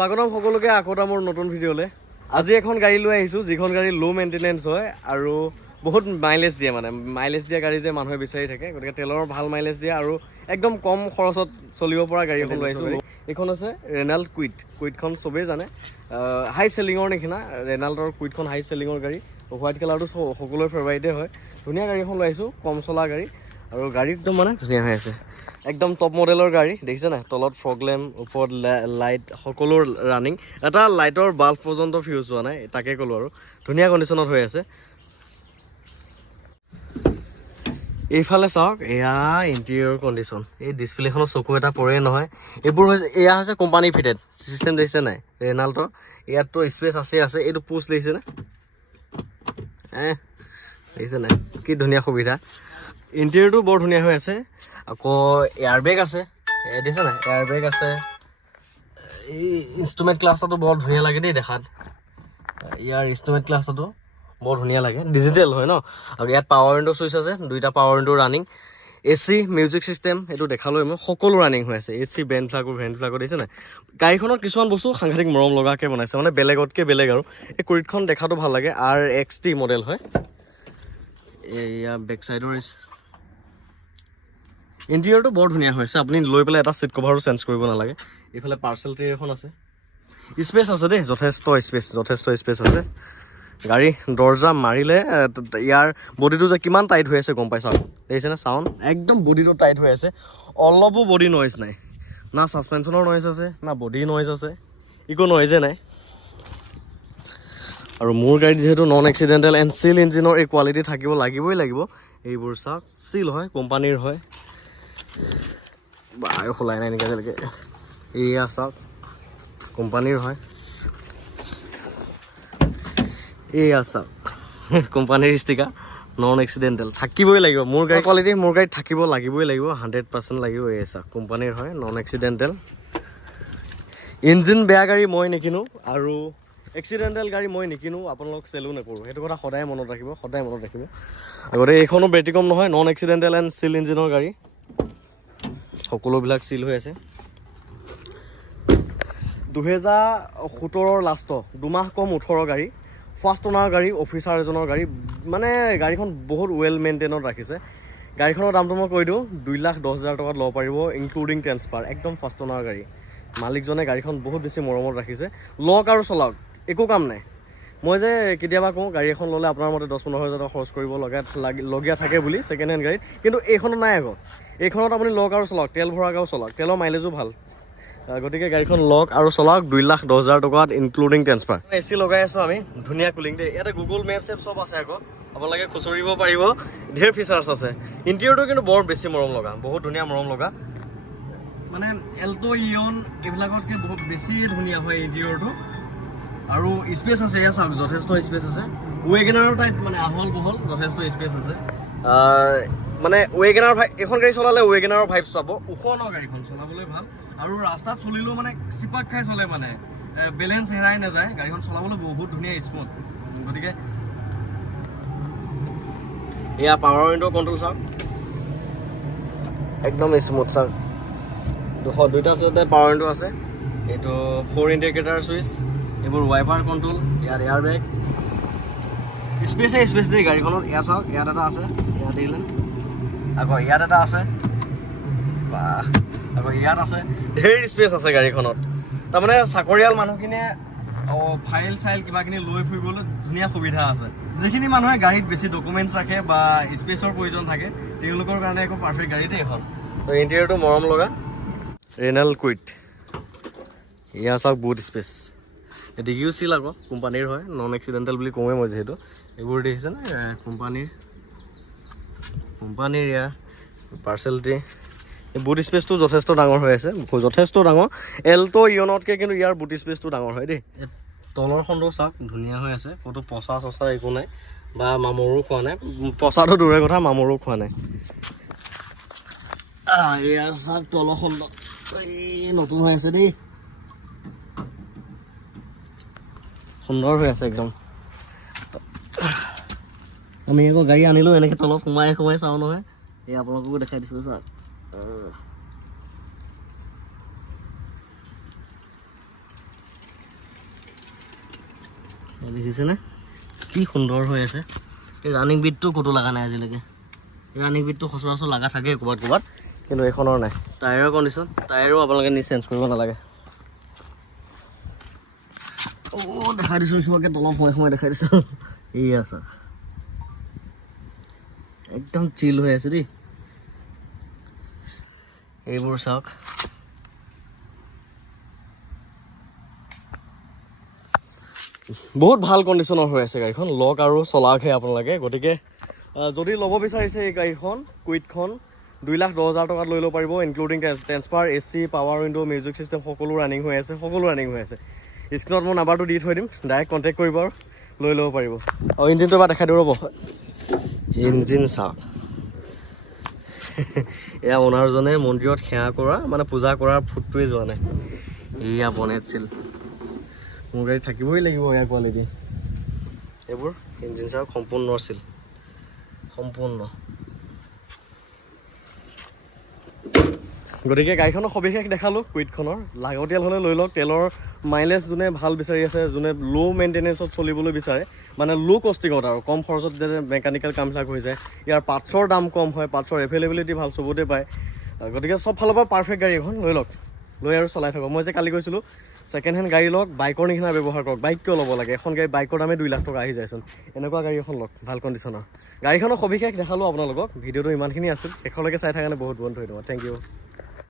স্বাগতম সকলোকে আকৌ এটা মোৰ নতুন ভিডিঅ'লৈ। আজি এখন গাড়ী লৈ আহিছোঁ যিখন গাড়ী ল' মেইনটেনেঞ্চ হয় আৰু বহুত মাইলেজ দিয়ে। মানে মাইলেজ দিয়া গাড়ী যে মানুহে বিচাৰি থাকে, গতিকে তেলৰ ভাল মাইলেজ দিয়ে আৰু একদম কম খৰচত চলিব পৰা গাড়ী এখন লৈ আহিছোঁ। এইখন হৈছে ৰেনাল্ট কুইড। কুইডখন চবেই জানে, হাই চেলিঙৰ নিচিনা। ৰেনাল্টৰ কুইডখন হাই চেলিঙৰ গাড়ী, হোৱাইট কালাৰটো সকলোৰে ফেভাৰিটেই হয়। ধুনীয়া গাড়ী এখন লৈ আহিছোঁ, কম চলা গাড়ী আৰু গাড়ী একদম মানে ধুনীয়া হৈ আছে। একদম টপ মডেলৰ গাড়ী দেখিছে নাই, তলত ফগ লেম্প, ওপৰত লাইট, সকলো ৰানিং। এটা লাইটৰ বাল্ব পৰ্যন্ত ফিউজ হোৱা নাই, তাকে ক'লোঁ আৰু ধুনীয়া কণ্ডিশ্যনত হৈ আছে। এইফালে চাওক, এয়া ইণ্টেৰিয়ৰ কণ্ডিশ্যন। এই ডিছপ্লেখনত চকু এটা পৰে নহয়। এইবোৰ হৈছে, এয়া হৈছে কোম্পানী ফিটেড চিষ্টেম, দেখিছে নাই ৰেনাল্টৰ। ইয়াততো স্পেচ আছে। এইটো পোষ্ট দেখিছেনে, দেখিছে নাই, কি ধুনীয়া সুবিধা। ইণ্টেৰিয়ৰটো বৰ ধুনীয়া হৈ আছে। আকৌ এয়াৰবেগ আছে, দেখিছে নাই, এয়াৰবেগ আছে। এই ইনষ্ট্ৰুমেণ্ট ক্লাষ্টাৰটো বৰ ধুনীয়া লাগে দেই দেখাত। ইয়াৰ ইনষ্ট্ৰুমেণ্ট ক্লাষ্টাৰটো বৰ ধুনীয়া লাগে, ডিজিটেল হয় ন। আৰু ইয়াত পাৱাৰ উইণ্ডো চুইচ আছে, দুইটা power window running. AC music system এইটো দেখালৈ মই সকলো ৰানিং হৈ আছে। AC ভেণ্ট ফ্লাগো দেখিছে নাই। গাড়ীখনত কিছুমান বস্তু সাংঘাতিক মৰম লগাকৈ বনাইছে, মানে বেলেগতকৈ বেলেগ আৰু। এই কুইডখন দেখাটো ভাল লাগে। RXT মডেল হয়। এয়া বেক চাইডৰ ইণ্টেৰিয়ৰটো বৰ ধুনীয়া হৈছে। আপুনি লৈ পেলাই এটা ছিট কভাৰো চেঞ্জ কৰিব নালাগে। এইফালে পাৰ্চেল ট্ৰে এখন আছে, স্পেচ আছে দেই, যথেষ্ট স্পেচ আছে। গাড়ী দৰ্জা মাৰিলে ইয়াৰ বডিটো যে কিমান টাইট হৈ আছে গম পাই চাওক, দেখিছেনে চাউণ্ড, একদম বডিটো টাইট হৈ আছে। অলপো বডি নইজ নাই, না ছাছপেনশ্যনৰ নইজ আছে, না বডি নইজ আছে, একো নইজে নাই। আৰু মোৰ গাড়ীত যিহেতু নন এক্সিডেণ্টেল এণ্ড চিল ইঞ্জিনৰ এই কোৱালিটি লাগিবই লাগিব। এইবোৰ চাওক, চিল হয়, কোম্পানীৰ হয়। বাৰু খোলাই নাই নেকি আজিলৈকে। এয়া চাওক, কোম্পানীৰ হয়। এয়া চাওক, কোম্পানীৰ ষ্টিকাৰ, নন এক্সিডেণ্টেল থাকিবই লাগিব। মোৰ গাড়ী কোৱালিটি মোৰ গাড়ীত লাগিবই লাগিব, 100% লাগিব। এয়া চাওক, কোম্পানীৰ হয়, নন এক্সিডেণ্টেল। ইঞ্জিন বেয়া গাড়ী মই নিকিনো আৰু এক্সিডেণ্টেল গাড়ী মই নিকিনো, আপোনালোক চেলো নকৰোঁ। সেইটো কথা সদায় মনত ৰাখিব। আগতে এইখনো ব্যতিক্ৰম নহয়, নন এক্সিডেণ্টেল এণ্ড চিল ইঞ্জিনৰ গাড়ী। সকলোবিলাক চিল হৈ আছে। 2017 লাষ্টৰ 2 মাহ কম 18 গাড়ী, ফাৰ্ষ্ট অনাৰ গাড়ী, অফিচাৰ এজনৰ গাড়ী। মানে গাড়ীখন বহুত ৱেল মেইনটেইনত ৰাখিছে। গাড়ীখনৰ দামটো মই কৈ দিওঁ, 2,10,000 টকাত ল'ব পাৰিব, ইনক্লুডিং ট্ৰেন্সফাৰ। একদম ফাৰ্ষ্ট অনাৰ গাড়ী। মালিকজনে গাড়ীখন বহুত বেছি মৰমত ৰাখিছে। লওক আৰু চলাওক, একো কাম নাই। মই যে কেতিয়াবা কওঁ গাড়ী এখন ল'লে আপোনাৰ মতে 10-15 হাজাৰ টকা খৰচ কৰিব লগীয়া থাকে বুলি ছেকেণ্ড হেণ্ড গাড়ীত, কিন্তু এইখনত নাই আকৌ। এইখনত আপুনি লওক আৰু চলাওক, তেল ভৰাগাও চলাওক, তেলৰ মাইলেজো ভাল। গতিকে গাড়ীখন লওক আৰু চলাওক, 2,10,000 টকাত ইনক্লুডিং ট্ৰেন্সফাৰ। AC লগাই আছোঁ আমি, ধুনীয়া কুলিং দেই। ইয়াতে গুগল মেপ চেপ চব আছে আকৌ, আপোনালোকে খুচৰিব পাৰিব, ঢেৰ ফিচাৰ্ছ আছে। ইণ্টেৰিয়ৰটো কিন্তু বৰ বেছি মৰম লগা, বহুত ধুনীয়া মৰম লগা। মানে এল্টো, ইয়ন এইবিলাকতকৈ বহুত বেছি ধুনীয়া হয় ইণ্টেৰিয়ৰটো। আৰু স্পেচ আছে, এয়া চাওক, যথেষ্ট স্পেচ আছে। ৱেগনাৰৰ টাইপ, মানে আহল বহল, যথেষ্ট স্পেচ আছে। মানে ৱেগনাৰ এইখন গাড়ী চলালে ৱেগনাৰৰ ভাইবছ পাব। ওখ ন গাড়ীখন, চলাবলৈ ভাল আৰু ৰাস্তাত চলিলেও মানে চিপাক খাই চলে, মানে বেলেঞ্চ হেৰাই নাযায়। গাড়ীখন চলাবলৈ বহুত ধুনীয়া স্মুথ। গতিকে এয়া পাৱাৰ উইণ্ডো কণ্ট্ৰল চাওক, একদম স্মুথ চাওক। দুইটা চাইডতে পাৱাৰ উইণ্ডো আছে। এইটো 4 ইণ্ডিকেটাৰ চুইচ, এইবোৰ ৱাইপাৰ কণ্ট্ৰল। ইয়াত এয়াৰ বেগ, স্পেচ দেই গাড়ীখনত। এয়া চাওক, ইয়াত এটা আছে, ইয়াত দিলে আকৌ ইয়াত এটা আছে, আকৌ ইয়াত আছে, ঢেৰ স্পেচ আছে গাড়ীখনত। তাৰমানে চাকৰিয়াল মানুহখিনিয়ে ফাইল কিবাখিনি লৈ ফুৰিবলৈ ধুনীয়া সুবিধা আছে। যিখিনি মানুহে গাড়ীত বেছি ডকুমেণ্টছ ৰাখে বা স্পেচৰ প্ৰয়োজন থাকে, তেওঁলোকৰ কাৰণে একো পাৰফেক্ট গাড়ী দেই এখন। তো ইণ্টেৰিয়ৰটো মৰম লগা। ৰেনাল্ট কুইড, এয়া চাওক, বহুত স্পেচ। ডিগিও চিল আকৌ, কোম্পানীৰ হয়, নন এক্সিডেণ্টেল বুলি কওঁৱেই মই যিহেতু। এইবোৰ দেখিছেনে, কোম্পানীৰ এয়া পাৰ্চেল ট্ৰে। বুট স্পেচটো যথেষ্ট ডাঙৰ হৈ আছে, যথেষ্ট ডাঙৰ। এল্টো ইয়নতকৈ কিন্তু ইয়াৰ বুট স্পেচটো ডাঙৰ হয় দেই। তলৰ খণ্ডও চাওক, ধুনীয়া হৈ আছে, ক'তো পচা একো নাই বা মামৰো খোৱা নাই। পচাটো দূৰে কথা, মামৰো খোৱা নাই। এয়া চাওক, তলৰ খণ্ড এই নতুন হৈ আছে দেই, সুন্দৰ হৈ আছে একদম। আমি আকৌ গাড়ী আনিলোঁ এনেকৈ তলত সোমাই চাওঁ নহয়। এই আপোনালোককো দেখাই দিছোঁ চাওক। দেখিছেনে কি সুন্দৰ হৈ আছে এই ৰানিং বিটটো ক'তো লগা নাই আজিলৈকে ৰানিং বিটটো সচৰাচৰ লগা থাকে ক'ৰবাত ক'ৰবাত কিন্তু এইখনৰ নাই টায়াৰৰ কণ্ডিশ্যন টায়াৰো আপোনালোকে নি চেঞ্জ কৰিব নালাগে দেখাই দিছোঁ সিমাকে তলত সময় দেখাই দিছোঁ এয়া চাওক একদম চিল হৈ আছে দেই এইবোৰ চাওক বহুত ভাল কণ্ডিশ্যনৰ হৈ আছে গাড়ীখন লক আৰু চলাকহে আপোনালোকে গতিকে যদি ল'ব বিচাৰিছে এই গাড়ীখন কুইটখন 2,10,000 টকাত লৈ ল'ব পাৰিব including transfer AC power window music system সকলো ৰানিং হৈ আছে স্ক্ৰীণত মোৰ নাম্বাৰটো দি থৈ দিম ডাইৰেক্ট কণ্টেক্ট কৰিব আৰু লৈ ল'ব পাৰিব আৰু ইঞ্জিনটো এবাৰ দেখাই দিব ৰ'ব ইঞ্জিন চাওক এয়া অ'নাৰজনে মন্দিৰত সেৱা কৰা মানে পূজা কৰাৰ ফুটটোৱে যোৱা নাই এয়া বনেট ছিল মোৰ গাড়ী থাকিবই লাগিব এয়া কোৱালিটি এইবোৰ ইঞ্জিন চাওক সম্পূৰ্ণ ছিল সম্পূৰ্ণ গতিকে গাড়ীখনৰ সবিশেষ দেখালোঁ কুইটখনৰ লাগতিয়াল হ'লে লৈ লওক তেলৰ মাইলেজ যোনে ভাল বিচাৰি আছে যোনে ল' মেইনটেনেঞ্চত চলিবলৈ বিচাৰে মানে ল' কষ্টিঙত আৰু কম খৰচত যাতে মেকানিকেল কামবিলাক হৈ যায় ইয়াৰ পাৰ্টছৰ দাম কম হয় পাৰ্টছৰ এভেইলেবিলিটি ভাল চবতে পায় গতিকে চব ফালৰ পৰা পাৰফেক্ট গাড়ী এখন লৈ লওক লৈ আৰু চলাই থাকক মই যে কালি কৈছিলোঁ ছেকেণ্ড হেণ্ড গাড়ী লওক বাইকৰ নিচিনা ব্যৱহাৰ কৰক বাইক কিয় ল'ব লাগে এখন গাড়ী বাইকৰ দামে 2 লাখ টকা আহি যায়চোন এনেকুৱা গাড়ী এখন লওক ভাল কণ্ডিশ্যনৰ গাড়ীখনৰ সবিশেষ দেখালোঁ আপোনালোকক ভিডিঅ'টো ইমানখিনি আছিল শেষলৈকে চাই থকা কাৰণে বহুত বহুত ধন্যবাদ থেংক ইউ